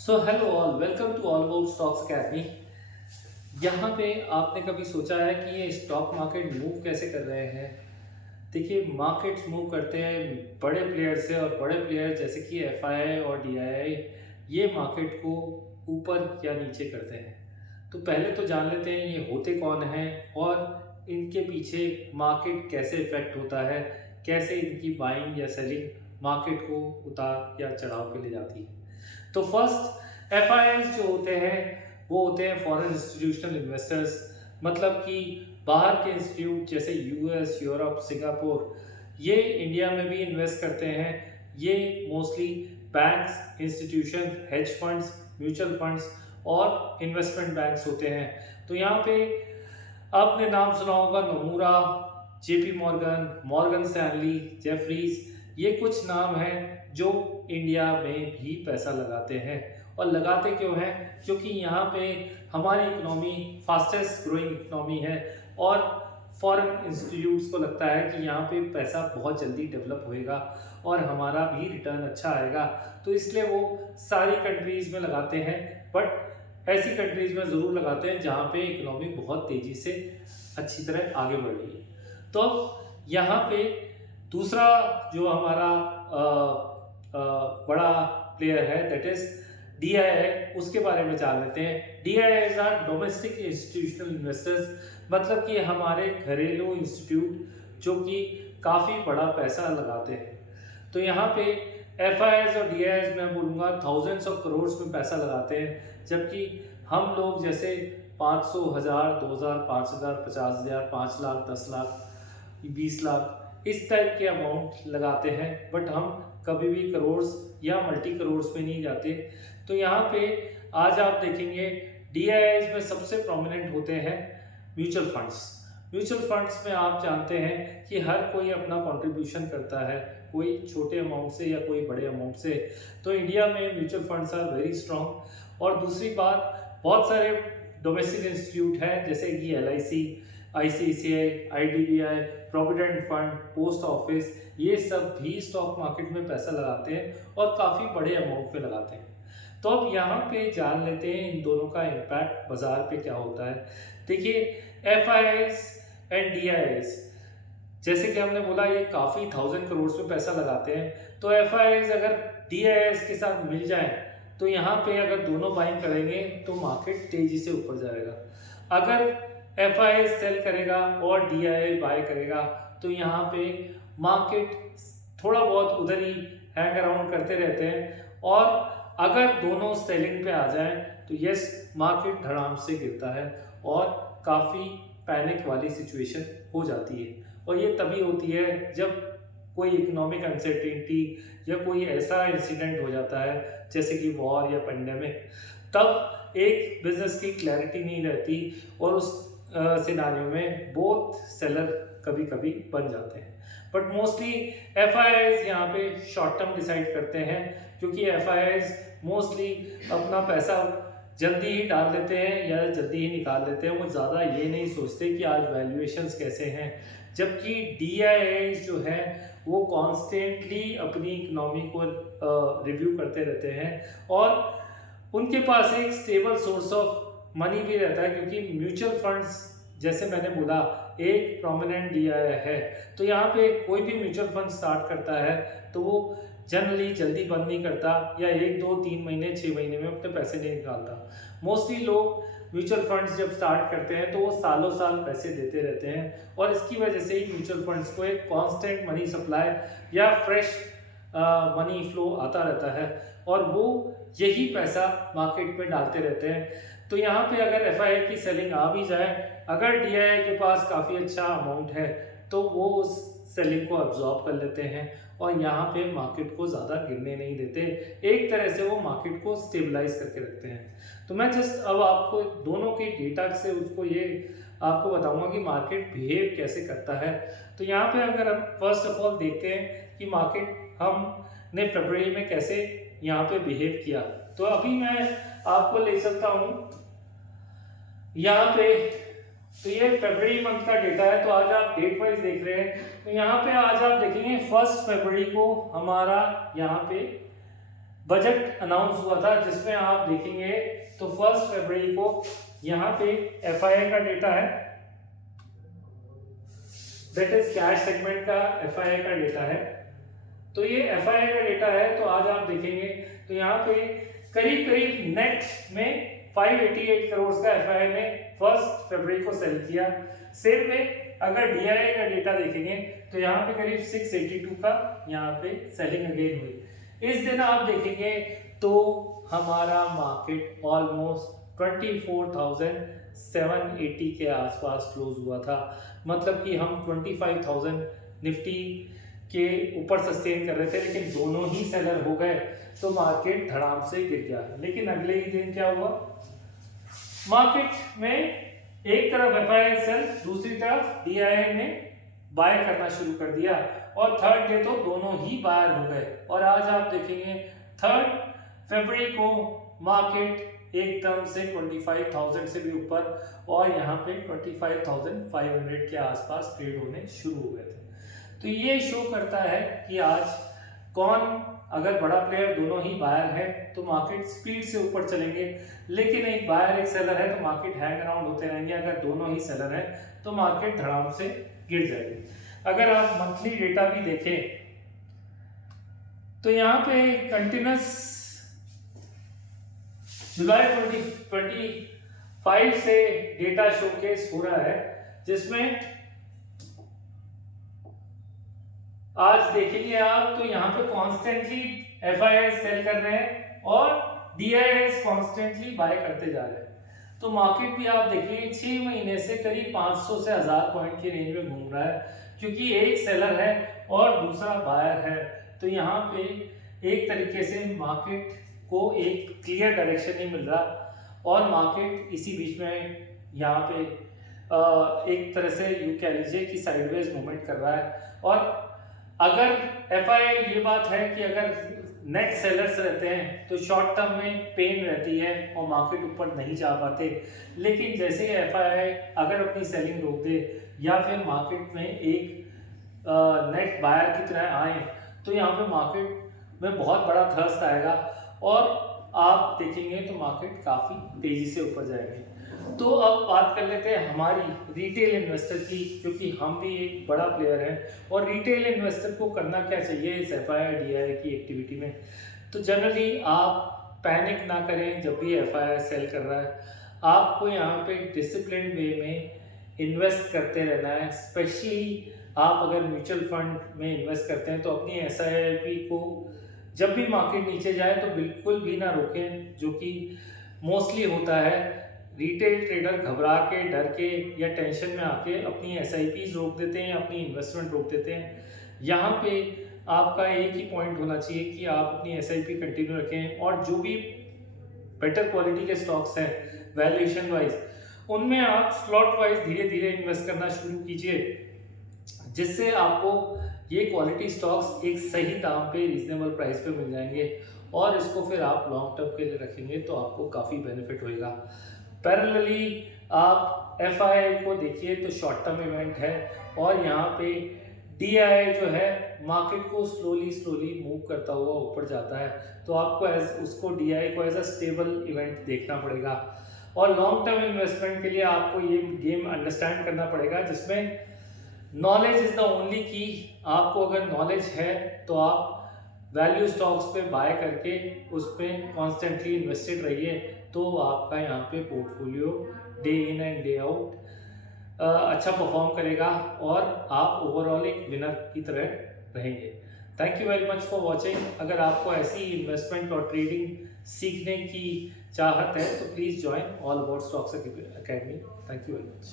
So hello all, welcome to all about stocks academy. यहाँ पे आपने कभी सोचा है कि ये स्टॉक मार्केट मूव कैसे कर रहे हैं? देखिए, मार्केट्स मूव करते हैं बड़े प्लेयर से, और बड़े प्लेयर जैसे कि एफआईआई और डीआईआई ये मार्केट को ऊपर या नीचे करते हैं। तो पहले तो जान लेते हैं ये होते कौन हैं और इनके पीछे मार्केट कैसे इफेक्ट होता है, कैसे इनकी बाइंग या सेलिंग मार्केट को उतार या चढ़ाव पे ले जाती है। तो फर्स्ट एफआईआईज जो होते हैं वो होते हैं फॉरेन इंस्टीट्यूशनल इन्वेस्टर्स, मतलब कि बाहर के इंस्टीट्यूट जैसे यूएस, यूरोप, सिंगापुर, ये इंडिया में भी इन्वेस्ट करते हैं। ये mostly banks, institution, hedge funds, mutual funds और इन्वेस्टमेंट बैंक्स होते हैं। तो यहाँ पे आपने नाम सुना होगा Nomura, JP Morgan, Morgan Stanley, Jefferies, ये कुछ नाम हैं जो इंडिया में भी पैसा लगाते हैं। और लगाते क्यों हैं? क्योंकि यहाँ पे हमारी इकोनॉमी फास्टेस्ट ग्रोइंग इकोनॉमी है और फॉरेन इंस्टीट्यूट्स को लगता है कि यहाँ पे पैसा बहुत जल्दी डेवलप होएगा और हमारा भी रिटर्न अच्छा आएगा, तो इसलिए वो सारी कंट्रीज़ में लगाते हैं। बट ऐसी कंट्रीज़ में ज़रूर लगाते हैं जहाँ पे इकोनॉमी बहुत तेज़ी से अच्छी तरह आगे बढ़ रही है। तो यहाँ पे दूसरा जो हमारा बड़ा प्लेयर है दैट इज डीआईआई, उसके बारे में जान लेते हैं। DII are domestic institutional investors, मतलब कि हमारे घरेलू इंस्टीट्यूट जो कि काफ़ी बड़ा पैसा लगाते हैं। तो यहाँ पे एफआईआईज और डीआईआईज मैं बोलूँगा थाउजेंड्स ऑफ करोड़ में पैसा लगाते हैं, जबकि हम लोग जैसे 500, 1000, 2000, 5000, 50,000, 5 लाख, 10 लाख, 20 लाख इस टाइप के अमाउंट लगाते हैं, बट हम कभी भी करोड़ या मल्टी करोड़ में नहीं जाते। तो यहाँ पे आज आप देखेंगे डीआईआईज में सबसे प्रोमिनेंट होते हैं म्यूचुअल फंड्स। म्यूचुअल फंड्स में आप जानते हैं कि हर कोई अपना कंट्रीब्यूशन करता है, कोई छोटे अमाउंट से या कोई बड़े अमाउंट से। तो इंडिया में mutual funds are very strong. और दूसरी बात, बहुत सारे डोमेस्टिक इंस्टीट्यूट हैं जैसे कि LIC, ICICI, IDBI, provident fund, post office, ये सब भी स्टॉक मार्केट में पैसा लगाते हैं और काफ़ी बड़े अमाउंट में लगाते हैं। तो अब यहाँ पे जान लेते हैं इन दोनों का इम्पैक्ट बाजार पे क्या होता है। देखिए, एफआईआईज एंड डीआईआईज, जैसे कि हमने बोला ये काफ़ी थाउजेंड करोड़ में पैसा लगाते हैं। तो एफआईआईज अगर डीआईआईज के साथ मिल जाए तो यहाँ पे अगर दोनों बाइंग करेंगे तो मार्केट तेज़ी से ऊपर जाएगा। अगर एफआईआई सेल करेगा और डीआईआई बाय करेगा तो यहाँ पे मार्केट थोड़ा बहुत उधर ही हैंग अराउंड करते रहते हैं। और अगर दोनों सेलिंग पे आ जाए तो यस, मार्केट धड़ाम से गिरता है और काफ़ी पैनिक वाली सिचुएशन हो जाती है। और ये तभी होती है जब कोई इकोनॉमिक अनसर्टेनिटी या कोई ऐसा इंसिडेंट हो जाता है जैसे कि वॉर या पेंडेमिक, तब एक बिजनेस की क्लैरिटी नहीं रहती और उस सिनारियो में बोथ सेलर कभी कभी बन जाते हैं। बट मोस्टली एफआईआईज यहाँ पे शॉर्ट टर्म डिसाइड करते हैं, क्योंकि एफआईआईज मोस्टली अपना पैसा जल्दी ही डाल देते हैं या जल्दी ही निकाल देते हैं। वो ज़्यादा ये नहीं सोचते कि आज वैल्यूएशंस कैसे हैं। जबकि डीआईआईज जो है वो कॉन्स्टेंटली अपनी इकोनॉमी को रिव्यू करते रहते हैं और उनके पास एक स्टेबल सोर्स ऑफ मनी भी रहता है, क्योंकि म्यूचुअल फंड्स जैसे मैंने बोला एक प्रोमिनेंट डीआईआई है। तो यहाँ पे कोई भी म्यूचुअल फंड स्टार्ट करता है तो वो जनरली जल्दी बंद नहीं करता या 1, 2, 3 महीने, 6 महीने में अपने पैसे नहीं निकालता। मोस्टली लोग म्यूचुअल फंड्स जब स्टार्ट करते हैं तो वो सालों साल पैसे देते रहते हैं और इसकी वजह से ही म्यूचुअल फंड्स को एक कांस्टेंट मनी सप्लाई या फ्रेश मनी फ्लो आता रहता है और वो यही पैसा मार्केट में डालते रहते हैं। तो यहाँ पे अगर एफआईआई की सेलिंग आ भी जाए, अगर डीआईआई के पास काफ़ी अच्छा अमाउंट है तो वो उस सेलिंग को अब्जॉर्ब कर लेते हैं और यहाँ पे मार्केट को ज़्यादा गिरने नहीं देते। एक तरह से वो मार्केट को स्टेबलाइज करके रखते हैं। तो मैं जस्ट अब आपको दोनों के डेटा से उसको ये आपको बताऊंगा कि मार्केट बिहेव कैसे करता है। तो यहाँ पे अगर हम फर्स्ट ऑफ ऑल देखते हैं कि मार्केट हमने फरवरी में कैसे यहाँ पे बिहेव किया, तो अभी मैं आपको ले सकता हूँ यहाँ पे। तो ये फरवरी मंथ का डेटा है, तो आज आप डेट वाइज देख रहे हैं। तो यहाँ पे आज आप देखेंगे 1 फरवरी को हमारा यहाँ पे बजट अनाउंस हुआ था, जिसमें आप देखेंगे तो 1 फरवरी को यहाँ पे एफआईआई का डेटा है, दैट इज कैश सेगमेंट का एफआईआई का डेटा है। तो ये एफआईआई का डेटा है, तो आज आप देखेंगे तो यहाँ पे करीब करीब नेट में 588 करोड़ का एफआईआई ने 1 फरवरी को सेल किया। सेम में अगर डीआईआई का डेटा देखेंगे तो यहाँ पे करीब 682 का यहाँ पे सेलिंग अगेन हुई। इस दिन आप देखेंगे तो हमारा मार्केट ऑलमोस्ट 24,780 के आसपास क्लोज हुआ था, मतलब कि हम 25,000 निफ्टी के ऊपर सस्टेन कर रहे थे, लेकिन दोनों ही सेलर हो गए तो मार्केट धड़ाम से गिर गया। लेकिन अगले ही दिन क्या हुआ, मार्केट में एक तरफ एफआईआई सेल, दूसरी तरफ डीआईआई ने बाय करना शुरू कर दिया, और थर्ड डे तो दोनों ही बायर हो गए। और आज आप देखेंगे 3 फरवरी को मार्केट एकदम से 25,000 से भी ऊपर, और यहाँ पे 25,500 के आसपास ट्रेड होने शुरू हो गए थे। तो ये शो करता है कि आज कौन, अगर बड़ा प्लेयर दोनों ही बायर है तो मार्केट स्पीड से ऊपर चलेंगे, लेकिन एक बायर एक सेलर है तो मार्केट हैंग अराउंड होते रहेंगे। अगर दोनों ही सेलर है तो मार्केट धड़ाम से गिर जाएगी। अगर आप मंथली डेटा भी देखें तो यहाँ पे कंटिन्यूस जुलाई 2025 से डेटा शोकेस हो रहा है, जिसमें आज देखेंगे आप तो यहाँ पे कॉन्स्टेंटली एफआईआई सेल कर रहे हैं और डीआईआई कॉन्स्टेंटली बाय करते जा रहे हैं। तो मार्केट भी आप देखिए 6 महीने से करीब 500 से 1000 पॉइंट की रेंज में घूम रहा है, क्योंकि एक सेलर है और दूसरा बायर है। तो यहाँ पे एक तरीके से मार्केट को एक क्लियर डायरेक्शन नहीं मिल रहा, और मार्केट इसी बीच में यहाँ पे एक तरह से यूं कह लीजिए कि साइडवेज मूवमेंट कर रहा है। और अगर एफआईआई ये बात है कि अगर नेट सेलर्स रहते हैं तो शॉर्ट टर्म में पेन रहती है और मार्केट ऊपर नहीं जा पाते, लेकिन जैसे ही एफआईआई अगर अपनी सेलिंग रोक दे या फिर मार्केट में एक नेट बायर की तरह आए तो यहाँ पे मार्केट में बहुत बड़ा थ्रस्ट आएगा और आप देखेंगे तो मार्केट काफ़ी तेज़ी से ऊपर जाएगी। तो अब बात कर लेते हैं हमारी रिटेल इन्वेस्टर की, क्योंकि हम भी एक बड़ा प्लेयर हैं, और रिटेल इन्वेस्टर को करना क्या चाहिए इस एफआईआई डीआईआई की एक्टिविटी में। तो जनरली आप पैनिक ना करें जब भी एफआईआई सेल कर रहा है, आपको यहाँ पे डिसिप्लिन वे में इन्वेस्ट करते रहना है। स्पेशली आप अगर म्यूचुअल फंड में इन्वेस्ट करते हैं तो अपनी एसआईपी को जब भी मार्केट नीचे जाए तो बिल्कुल भी ना रोकें, जो कि मोस्टली होता है। रिटेल ट्रेडर घबरा के, डर के या टेंशन में आके अपनी एसआईपीज रोक देते हैं, अपनी इन्वेस्टमेंट रोक देते हैं। यहाँ पे आपका एक ही पॉइंट होना चाहिए कि आप अपनी एसआईपी कंटिन्यू रखें, और जो भी बेटर क्वालिटी के स्टॉक्स हैं वैल्यूएशन वाइज, उनमें आप स्लॉट वाइज धीरे धीरे इन्वेस्ट करना शुरू कीजिए, जिससे आपको ये क्वालिटी स्टॉक्स एक सही दाम पे रीजनेबल प्राइस पे मिल जाएंगे, और इसको फिर आप लॉन्ग टर्म के लिए रखेंगे तो आपको काफ़ी बेनिफिट होएगा। पैरेलली आप एफआईआई को देखिए तो शॉर्ट टर्म इवेंट है, और यहाँ पे डीआईआई जो है मार्केट को स्लोली मूव करता हुआ ऊपर जाता है, तो आपको उसको डीआईआई को एज अ स्टेबल इवेंट देखना पड़ेगा। और लॉन्ग टर्म इन्वेस्टमेंट के लिए आपको ये गेम अंडरस्टैंड करना पड़ेगा, जिसमें नॉलेज इज़ द ओनली की। आपको अगर नॉलेज है तो आप वैल्यू स्टॉक्स पे बाय करके उस पर कॉन्स्टेंटली इन्वेस्टेड रहिए, तो आपका यहाँ पे portfolio day in and day out अच्छा परफॉर्म करेगा और आप ओवरऑल एक विनर की तरह रहेंगे। Thank you very much for watching. अगर आपको ऐसी इन्वेस्टमेंट और ट्रेडिंग सीखने की चाहत है तो please join all about stocks academy. Thank you very much.